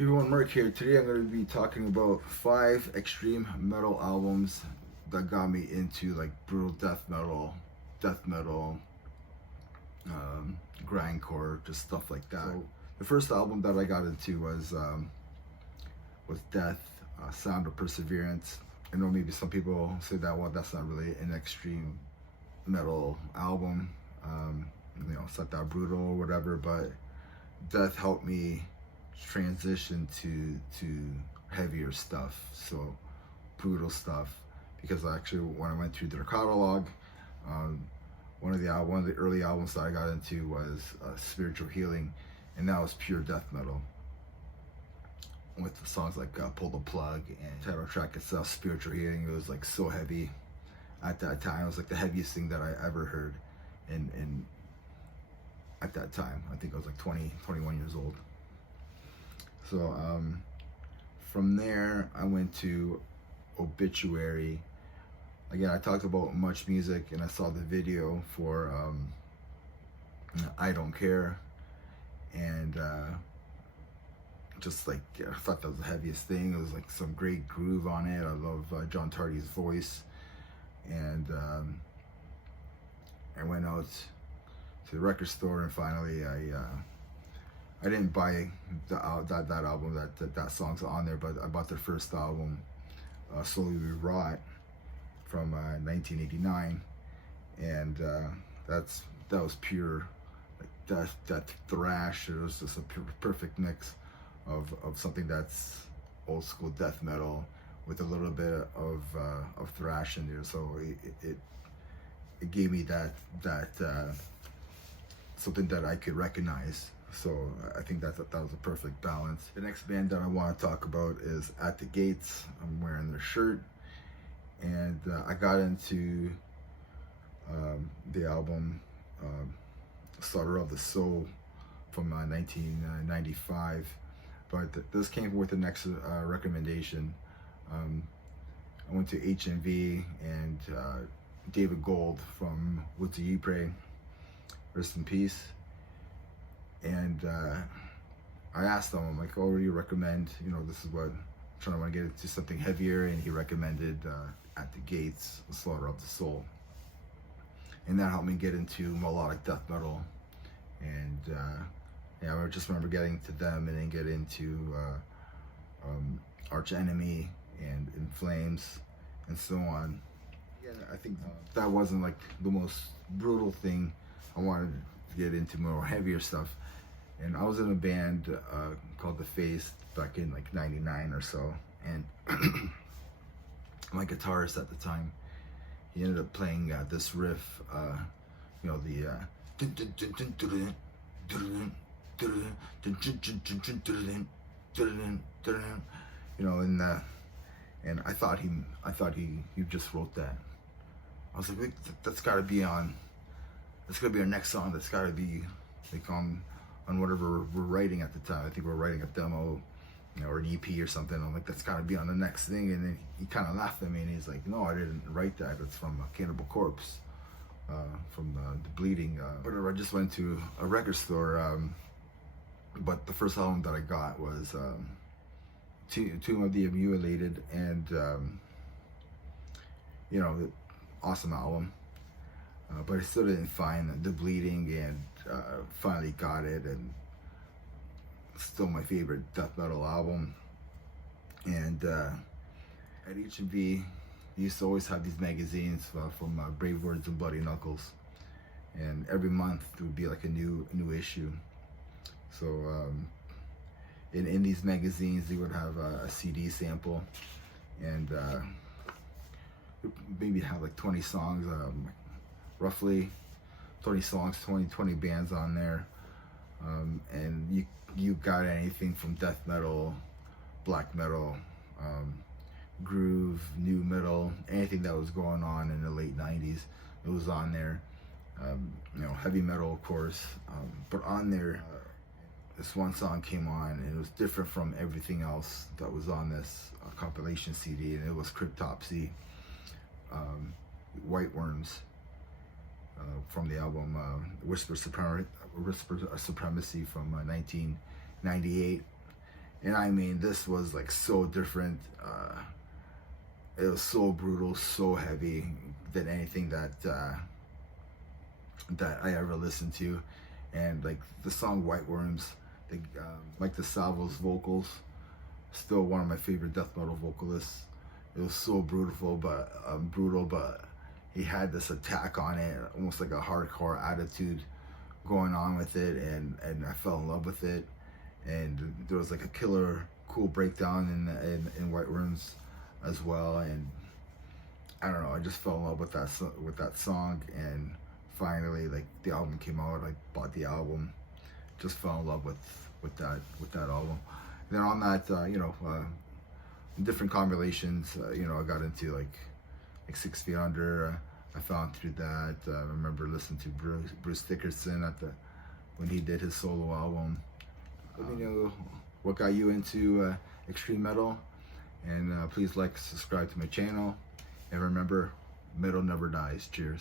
Hey everyone, Mark here. Today I'm going to be talking about 5 extreme metal albums that got me into like brutal death metal, grindcore, just stuff like that. So the first album that I got into was Death, Sound of Perseverance. I know maybe some people say that, well, that's not really an extreme metal album. It's not that brutal or whatever, but Death helped me transition to heavier stuff, so brutal stuff. Because actually, when I went through their catalog, one of the early albums that I got into was Spiritual Healing, and that was pure death metal with the songs like Pull the Plug and title track itself, Spiritual Healing. It was like so heavy at that time. It was like the heaviest thing that I ever heard, and at that time, I think I was like 20, 21 years old. So from there, I went to Obituary. Again, I talked about Much Music, and I saw the video for I Don't Care, and just like, I thought that was the heaviest thing. It was like some great groove on it. I love John Tardy's voice, and I went out to the record store, and finally I didn't buy that album, that song's on there, but I bought their first album, Slowly We Rot, from 1989, and that was pure, like that thrash. It was just a perfect mix of something that's old school death metal with a little bit of thrash in there. So it gave me that something that I could recognize. So I think that was a perfect balance. The next band that I want to talk about is At the Gates. I'm wearing their shirt, and I got into the album Slaughter of the Soul from 1995, but this came with the next recommendation. I went to HMV, and David Gold from Would Ye Pray, rest in peace. And I asked him, I'm like, oh, what do you recommend? This is what I'm trying to get into, something heavier. And he recommended At the Gates, Slaughter of the Soul. And that helped me get into melodic death metal. And I just remember getting to them, and then get into Arch Enemy and In Flames and so on. Yeah, I think that wasn't like the most brutal thing. I wanted to get into more heavier stuff. And I was in a band called The Face back in like 99 or so, and my guitarist at the time, he ended up playing this riff, and I thought he just wrote that. I was like, wait, that's gotta be our next song. That's gotta be like on whatever we're writing at the time. I think we're writing a demo, or an EP or something. I'm like, that's gotta be on the next thing. And then he kind of laughed at me, and he's like, no, I didn't write that. It's from Cannibal Corpse, from the Bleeding. Whatever. I just went to a record store, but the first album that I got was Tomb of the Mutilated, and awesome album. But I still didn't find The Bleeding, and finally got it, and still my favorite death metal album. And at HMV, we used to always have these magazines from Brave Words and Bloody Knuckles, and every month there would be like a new issue. So in these magazines, they would have a CD sample, and maybe have like 20 songs, roughly 20 songs, 20 bands on there, and you got anything from death metal, black metal, groove, new metal, anything that was going on in the late 90s, it was on there. Heavy metal, of course, but on there, this one song came on, and it was different from everything else that was on this compilation CD, and it was Cryptopsy, White Worms, from the album Whisper Supremacy from 1998. And I mean, this was like so different. It was so brutal, so heavy than anything that I ever listened to. And like the song White Worms, Mike DeSalvo's vocals, still one of my favorite death metal vocalists. It was so brutal, but he had this attack on it, almost like a hardcore attitude going on with it, and I fell in love with it. And there was like a killer, cool breakdown in White Worms as well. And I don't know, I just fell in love with that song. And finally, like, the album came out, I bought the album, just fell in love with that album. And then on that, different combinations, I got into like 6 Feet Under. I found through that. I remember listening to Bruce Dickinson when he did his solo album. Let me know what got you into extreme metal, and please like, subscribe to my channel, and remember, metal never dies. Cheers.